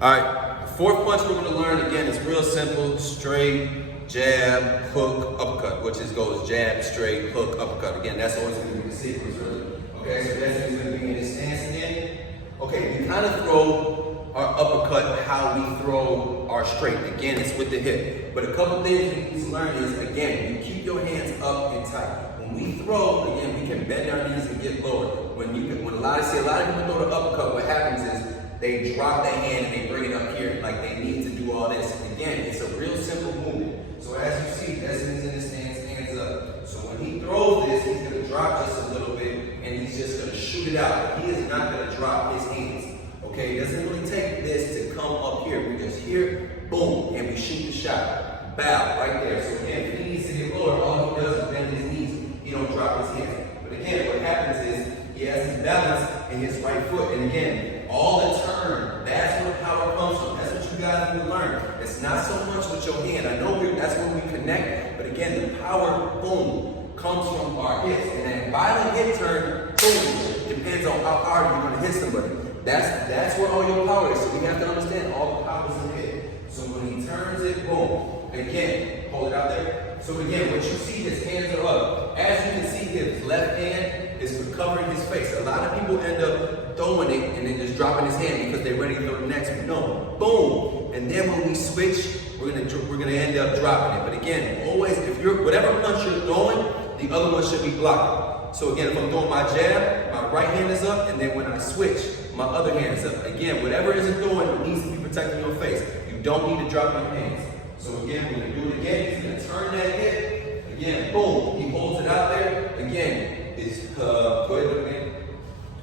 All right, the fourth punch we're gonna learn, again, is real simple: straight, jab, hook, uppercut, which goes jab, straight, hook, uppercut. Again, that's always gonna be the sequence, really. Okay, so that's gonna be in this stance again. Okay, we kind of throw our uppercut how we throw our straight. Again, it's with the hip. But a couple things you need to learn is, again, you keep your hands up and tight. When we throw, again, we can bend our knees and get lower. When a lot of people throw the uppercut, what happens is they drop their hand and they bring it up here, like they need to do all this. Again, it's a real simple movement. So as you see, Desmond's in his stance, hands up. So when he throws this, he's gonna drop just a little bit and he's just gonna shoot it out. He is not gonna drop his hands. Okay, it doesn't really take this to come up here. We just here, boom, and we shoot the shot. Bow, right there. So again, if he needs to get lower, all he does is bend his knees. He don't drop his hands. But again, what happens is he has his balance in his right foot. And again, all the turn, that's where the power comes from. That's what you guys need to learn. It's not so much with your hand. I know that's where we connect, but again, the power, boom, comes from our hips. And that violent hip turn, boom, depends on how hard you're gonna hit somebody. That's where all your power is. So we have to understand all the power is in the hip. So when he turns it, boom, again, hold it out there. So again, what you see, his hands are up. As you can see, his left hand is for covering his face. A lot of people end up throwing it and then just dropping his hand because they're ready to throw the next one. No, boom. And then when we switch, we're gonna end up dropping it. But again, always, whatever punch you're throwing, the other one should be blocking. So again, if I'm throwing my jab, my right hand is up, and then when I switch, my other hand is up. Again, whatever it is doing, it needs to be protecting your face. You don't need to drop your hands. So again, we're gonna do it again. He's gonna turn that hip. Again, boom. He holds it out there. Again, go ahead again.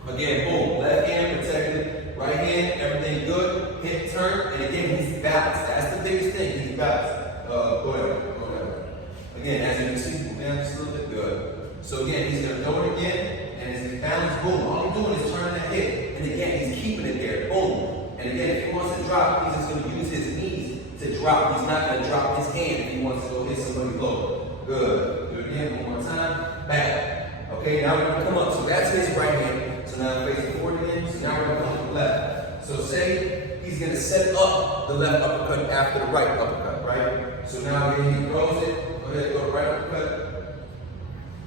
Again, boom. Left hand protected. Right hand, everything good. Hip turn, and again, he's balanced. That's the biggest thing. He's balanced. Go ahead. Again, as you can see, move down just a little bit. Good. So again, he's gonna throw it again, and as he balance, boom. All he's doing is turning that hip, and again, he's keeping it there. Boom. And again, if he wants to drop, he's just gonna use his knees to drop. He's not going to drop his hand if he wants to go hit somebody low. Good. Do it again, one more time. Back. Okay, now we're going to come up. So that's his right hand. So now I'm facing forward again. So now we're going to come to the left. So say he's going to set up the left uppercut after the right uppercut, right? So now again, he throws it. Go ahead, go right uppercut.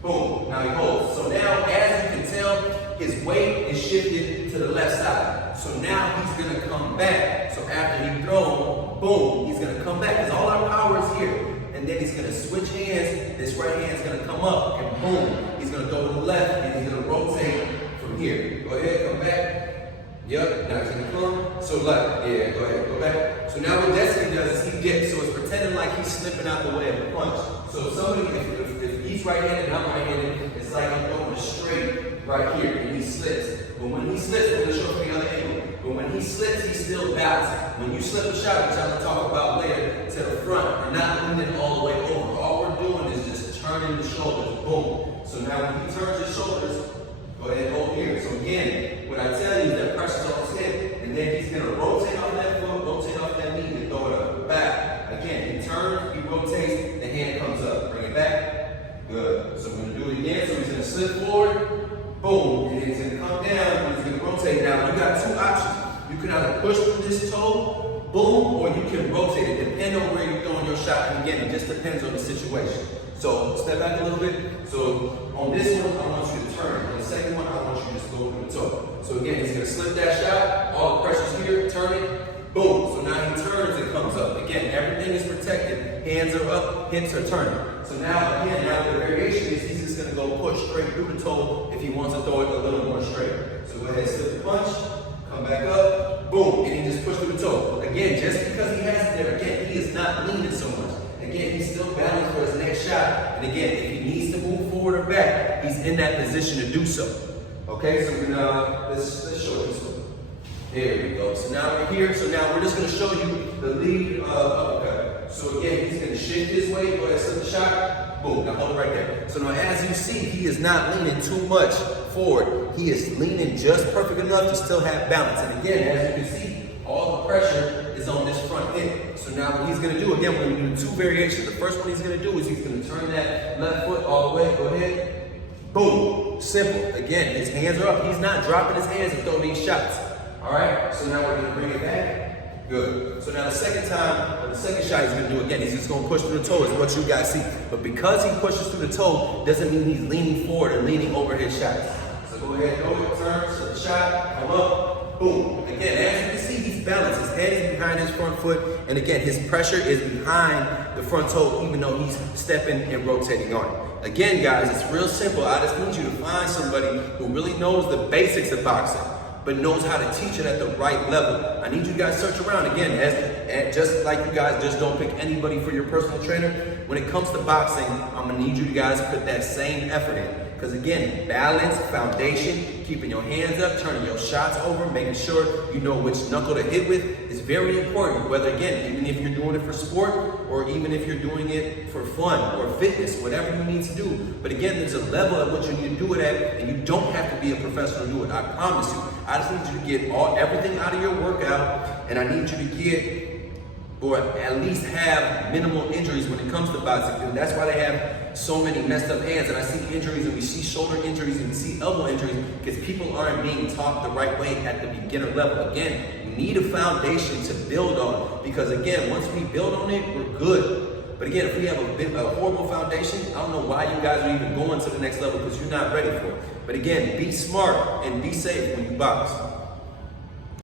Boom. Now he holds. So now, as you can tell, his weight is shifted to the left side. So now he's going to come back. So after he throws, boom, he's going to come back because all our power is here. And then he's going to switch hands. This right hand is going to come up and boom, he's going to go to the left and he's going to rotate from here. Go ahead, come back. Yep, now he's going to come. So left, yeah, go ahead, go back. So now what Destiny does is he dips. So it's pretending like he's slipping out the way of the punch. So if somebody, if he's right-handed and I'm right-handed, it's like I'm going straight right here and he slips. But when he slips, we're going to show from the other angle. But when he slips, he's still balanced. When you slip a shot, which I'm going to talk about later, to the front, you're not leaning all the way over. All we're doing is just turning the shoulders, boom. So now when he turns his shoulders, go ahead and hold here. So again, what I tell you is that pressure's on his hip, and then he's going to rotate off that foot, rotate off that knee, and throw it up, back. Again, he turns, he rotates, the hand comes up. Bring it back. Good. So we're going to do it again. So he's going to slip forward. Boom, and he's going to come down, and he's going to rotate. Now, you got two options. You can either push through this toe, boom, or you can rotate it, depending on where you're throwing your shot. And again, it just depends on the situation. So, step back a little bit. So, on this one, I want you to turn. On the second one, I want you to just go through the toe. So again, he's going to slip that shot, all the pressure's here, turn it, boom. So now he turns, it comes up. Again, everything is protected. Hands are up, hips are turning. So now, again, now the variation is he's just going to go push straight through the toe if he wants to throw it a little more straight. So go ahead, slip the punch, come back up, boom, and he just push through the toe. Again, just because he has it there, again, he is not leaning so much. Again, he's still balanced for his next shot. And again, if he needs to move forward or back, he's in that position to do so. Okay, so let's show this one. There we go. So now we're here. So now we're just going to show you the lead uppercut. So again, he's going to shift his weight. Go ahead, slip the shot. Boom. Now hold it right there. So now as you see, he is not leaning too much forward. He is leaning just perfect enough to still have balance. And again, as you can see, all the pressure is on this front hip. So now what he's going to do, again, we're going to do two variations. The first one he's going to do is he's going to turn that left foot all the way. Go ahead. Boom. Simple. Again, his hands are up. He's not dropping his hands and throwing these shots. All right? So now we're going to bring it back. Good. So now the second time, or the second shot he's gonna do again, he's just gonna push through the toe is what you guys see. But because he pushes through the toe, doesn't mean he's leaning forward and leaning over his shots. So go ahead, go, turn, so the shot, come up, boom. Again, as you can see, he's balanced. His head is behind his front foot, and again, his pressure is behind the front toe, even though he's stepping and rotating on it. Again, guys, it's real simple. I just need you to find somebody who really knows the basics of boxing, but knows how to teach it at the right level. I need you guys to search around. Again, as just like you guys just don't pick anybody for your personal trainer, when it comes to boxing, I'm gonna need you guys to put that same effort in. Because again, balance, foundation, keeping your hands up, turning your shots over, making sure you know which knuckle to hit with is very important. Whether again, even if you're doing it for sport or even if you're doing it for fun or fitness, whatever you need to do. But again, there's a level at which you need to do it at, and you don't have to be a professional to do it. I promise you. I just need you to get everything out of your workout, and I need you to get, or at least have minimal injuries when it comes to boxing. And that's why they have so many messed up hands. And I see injuries, and we see shoulder injuries, and we see elbow injuries, because people aren't being taught the right way at the beginner level. Again, we need a foundation to build on, because again, once we build on it, we're good. But again, if we have a horrible foundation, I don't know why you guys are even going to the next level, because you're not ready for it. But again, be smart and be safe when you box.